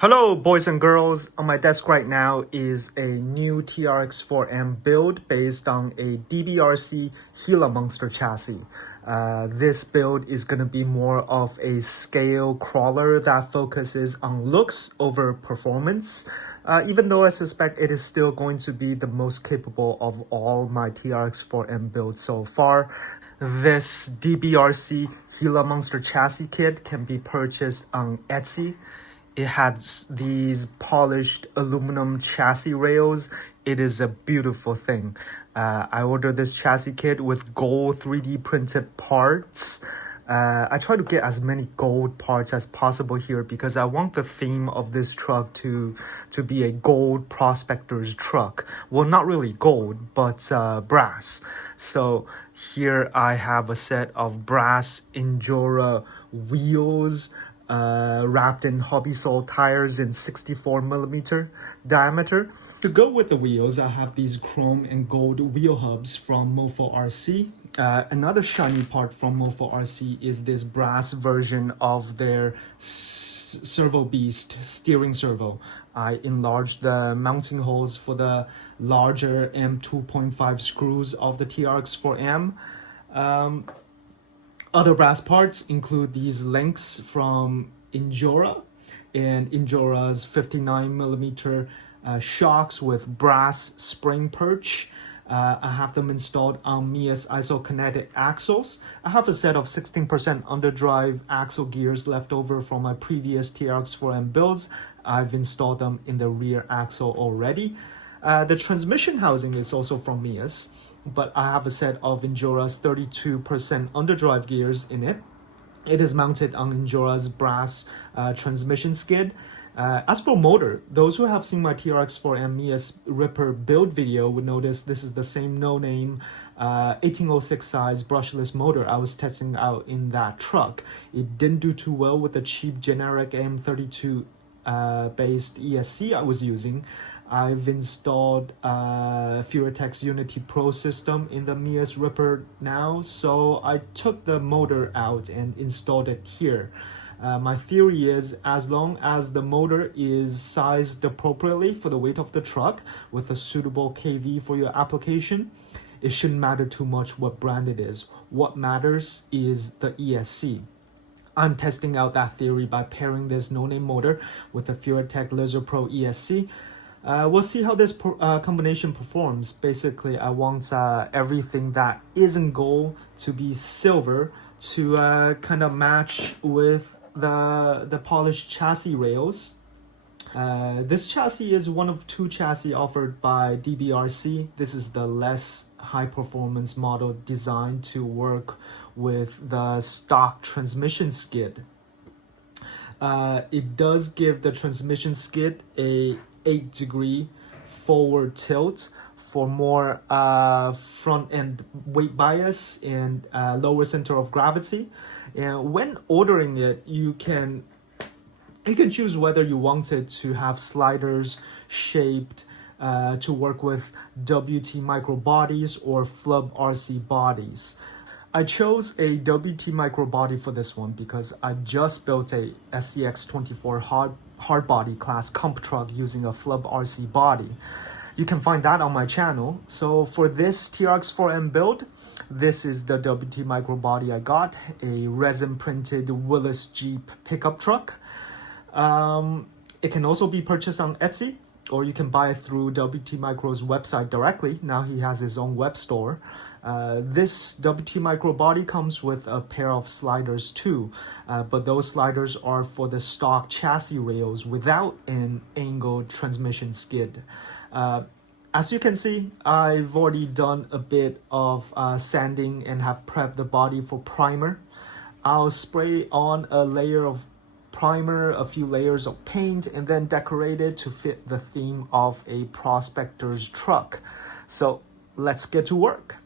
Hello boys and girls, on my desk right now is a new TRX4m build based on a DBRC Gila Monster chassis. This build is going to be more of a scale crawler that focuses on looks over performance, even though I suspect it is still going to be the most capable of all my TRX4m builds so far. This DBRC Gila Monster chassis kit can be purchased on Etsy. It has these polished aluminum chassis rails. It is a beautiful thing. I ordered this chassis kit with gold 3D printed parts. I try to get as many gold parts as possible here because I want the theme of this truck to be a gold prospector's truck. Well, not really gold, but brass. So here I have a set of brass Injora wheels, wrapped in Hobbysoul tires in 64mm diameter. To go with the wheels, I have these chrome and gold wheel hubs from MofoRC. Another shiny part from MofoRC is this brass version of their Servo Beast steering servo. I enlarged the mounting holes for the larger M2.5 screws of the TRX4m. Other brass parts include these links from Injora and Injora's 59mm shocks with brass spring perch. I have them installed on MEUS Isokinetic axles. I have a set of 16% underdrive axle gears left over from my previous TRX4m builds. I've installed them in the rear axle already. The transmission housing is also from MEUS, but I have a set of Injora's 32% underdrive gears in it. It is mounted on Injora's brass transmission skid. As for motor, those who have seen my TRX4m MEUS Ripper build video would notice this is the same no-name 1806 size brushless motor I was testing out in that truck. It didn't do too well with the cheap generic AM32 based ESC I was using. I've installed Furitek's Unity Pro system in the MEUS Ripper now, so I took the motor out and installed it here. My theory is as long as the motor is sized appropriately for the weight of the truck with a suitable KV for your application, it shouldn't matter too much what brand it is. What matters is the ESC. I'm testing out that theory by pairing this no-name motor with the Furitek Lizard Pro ESC. We'll see how this combination performs. Basically, I want everything that isn't gold to be silver to kind of match with the polished chassis rails. This chassis is one of two chassis offered by DBRC. This is the less high-performance model designed to work with the stock transmission skid. It does give the transmission skid a 8-degree forward tilt for more front end weight bias and lower center of gravity. And when ordering it, you can choose whether you want it to have sliders shaped to work with WTMicro bodies or FlubRC bodies. I chose a WTMicro body for this one because I just built a SCX24 hard body class comp truck using a FlubRC body. You can find that on my channel. So for this TRX4m build, this is the WTMicro body I got, a resin printed Willys Jeep pickup truck. It can also be purchased on Etsy, or you can buy it through WTMicro's website directly. Now he has his own web store. This WTMicro body comes with a pair of sliders too, but those sliders are for the stock chassis rails without an angled transmission skid. As you can see, I've already done a bit of sanding and have prepped the body for primer. I'll spray on a layer of primer, a few layers of paint, and then decorate it to fit the theme of a prospector's truck. So let's get to work.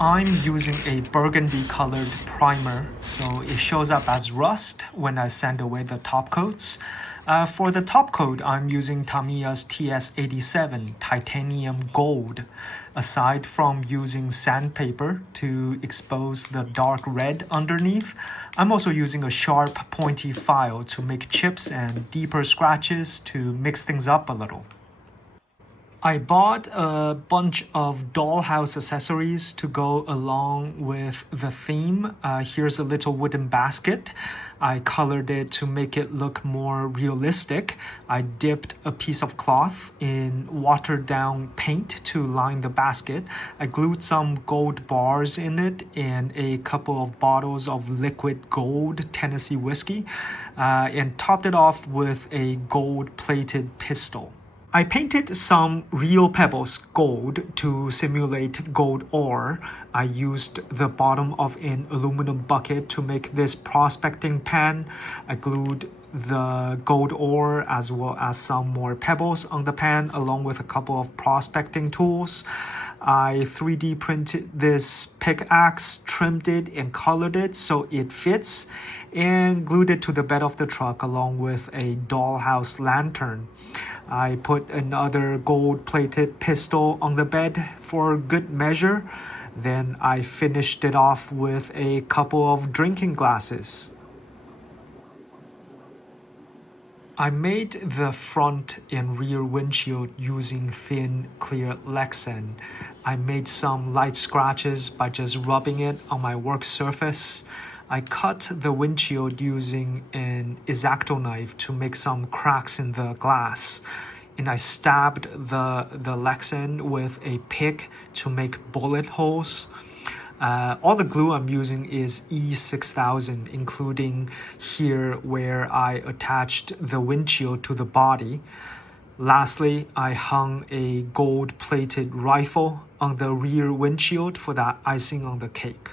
I'm using a burgundy colored primer, so it shows up as rust when I sand away the top coats. For the top coat, I'm using Tamiya's TS87 titanium gold. Aside from using sandpaper to expose the dark red underneath, I'm also using a sharp pointy file to make chips and deeper scratches to mix things up a little. I bought a bunch of Dollhouse accessories to go along with the theme. Here's a little wooden basket. I colored it to make it look more realistic. I dipped a piece of cloth in watered down paint to line the basket. I glued some gold bars in it and a couple of bottles of liquid gold Tennessee whiskey, and topped it off with a gold-plated pistol. I painted some real pebbles gold to simulate gold ore. I used the bottom of an aluminum bucket to make this prospecting pan. I glued the gold ore as well as some more pebbles on the pan along with a couple of prospecting tools. I 3D printed this pickaxe, trimmed it and colored it so it fits, and glued it to the bed of the truck along with a dollhouse lantern. I put another gold-plated pistol on the bed for good measure. Then I finished it off with a couple of drinking glasses. I made the front and rear windshield using thin, clear Lexan. I made some light scratches by just rubbing it on my work surface. I cut the windshield using an X-Acto knife to make some cracks in the glass. And I stabbed the Lexan with a pick to make bullet holes. All the glue I'm using is E6000, including here where I attached the windshield to the body. Lastly, I hung a gold-plated rifle on the rear windshield for that icing on the cake.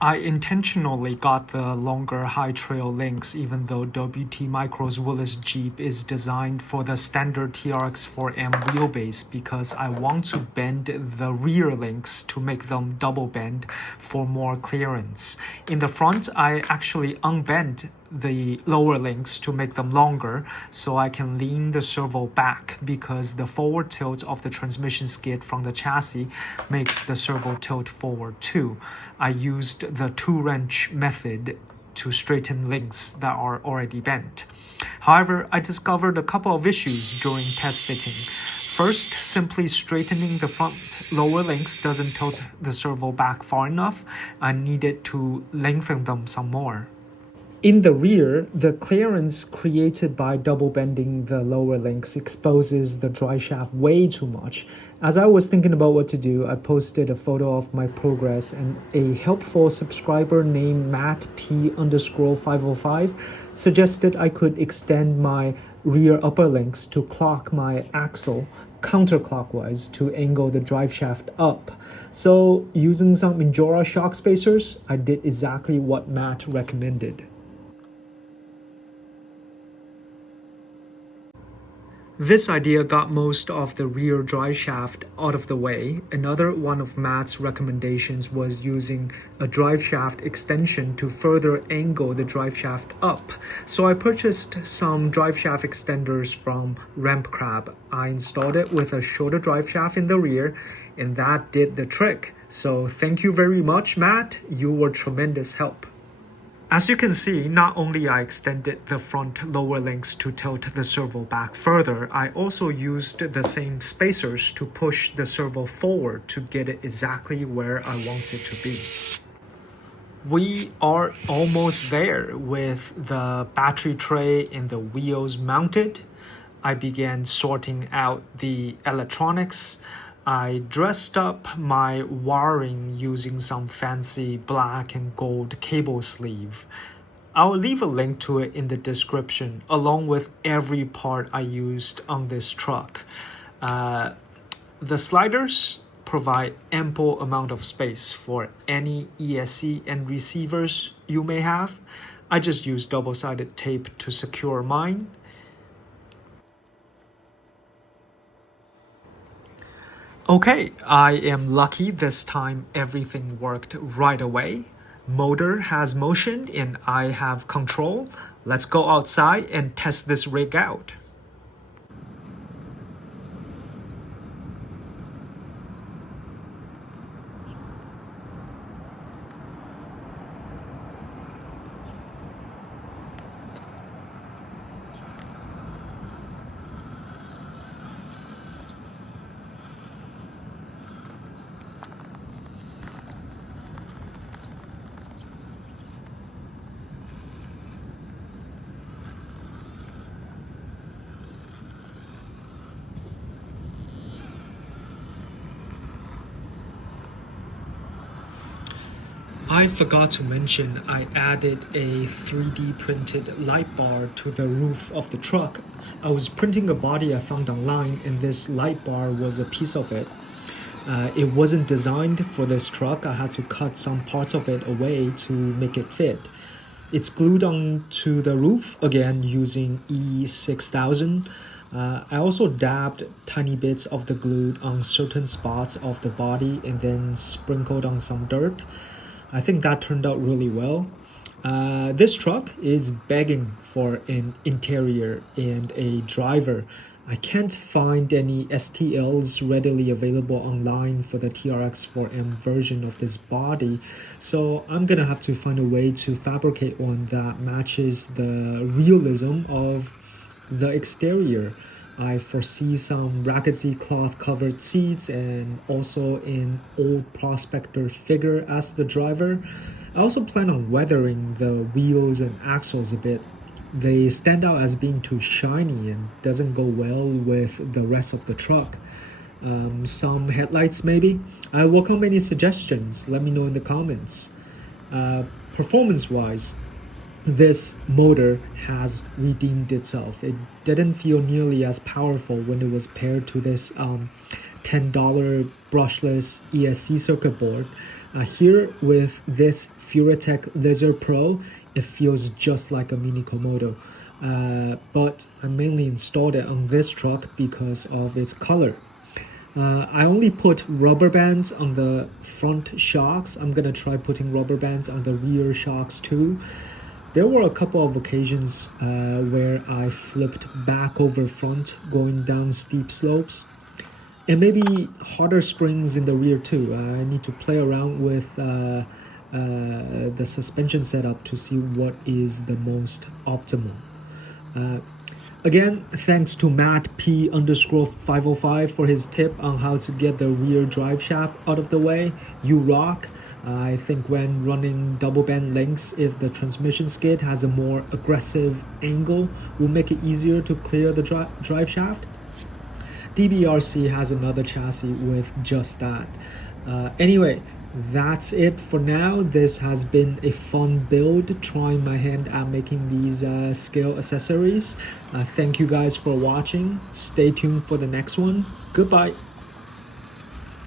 I intentionally got the longer high trail links even though WTMicro's Willys Jeep is designed for the standard TRX4m wheelbase because I want to bend the rear links to make them double bend for more clearance. In the front, I actually unbent the lower links to make them longer so I can lean the servo back because the forward tilt of the transmission skid from the chassis makes the servo tilt forward too. I used the 2-wrench method to straighten links that are already bent. However, I discovered a couple of issues during test fitting. First, simply straightening the front lower links doesn't tilt the servo back far enough. I needed to lengthen them some more. In the rear, the clearance created by double bending the lower links exposes the driveshaft way too much. As I was thinking about what to do, I posted a photo of my progress and a helpful subscriber named MattP_505 suggested I could extend my rear upper links to clock my axle counterclockwise to angle the driveshaft up. So using some Injora shock spacers, I did exactly what Matt recommended. This idea got most of the rear driveshaft out of the way. Another one of Matt's recommendations was using a driveshaft extension to further angle the driveshaft up. So I purchased some driveshaft extenders from RampCrab. I installed it with a shorter driveshaft in the rear, and that did the trick. So thank you very much, Matt. You were tremendous help. As you can see, not only I extended the front lower links to tilt the servo back further, I also used the same spacers to push the servo forward to get it exactly where I want it to be. We are almost there with the battery tray and the wheels mounted. I began sorting out the electronics. I dressed up my wiring using some fancy black and gold cable sleeve. I'll leave a link to it in the description along with every part I used on this truck. The sliders provide ample amount of space for any ESC and receivers you may have. I just used double-sided tape to secure mine. Okay, I am lucky this time everything worked right away. motor has motion and I have control. Let's go outside and test this rig out. I forgot to mention I added a 3D printed light bar to the roof of the truck. I was printing a body I found online and this light bar was a piece of it. It wasn't designed for this truck. I had to cut some parts of it away to make it fit. It's glued onto the roof, again using E6000. I also dabbed tiny bits of the glue on certain spots of the body and then sprinkled on some dirt. I think that turned out really well. This truck is begging for an interior and a driver. I can't find any STLs readily available online for the TRX4m version of this body, so I'm gonna have to find a way to fabricate one that matches the realism of the exterior. I foresee some raggedy cloth covered seats and also an old prospector figure as the driver. I also plan on weathering the wheels and axles a bit. They stand out as being too shiny and doesn't go well with the rest of the truck. Some headlights maybe? I welcome any suggestions, let me know in the comments. Performance wise, this motor has redeemed itself. It didn't feel nearly as powerful when it was paired to this $10 brushless ESC circuit board. Here with this Furitek Lizard Pro, it feels just like a Mini Komodo. But I mainly installed it on this truck because of its color. I only put rubber bands on the front shocks. I'm gonna try putting rubber bands on the rear shocks too. There were a couple of occasions where I flipped back over front going down steep slopes. And maybe harder springs in the rear too. I need to play around with the suspension setup to see what is the most optimal. Again, thanks to Matt P_505 for his tip on how to get the rear drive shaft out of the way. You rock. I think when running double bend links, if the transmission skid has a more aggressive angle, will make it easier to clear the drive shaft. DBRC has another chassis with just that. Anyway, that's it for now. This has been a fun build, trying my hand at making these scale accessories. Thank you guys for watching. Stay tuned for the next one. Goodbye.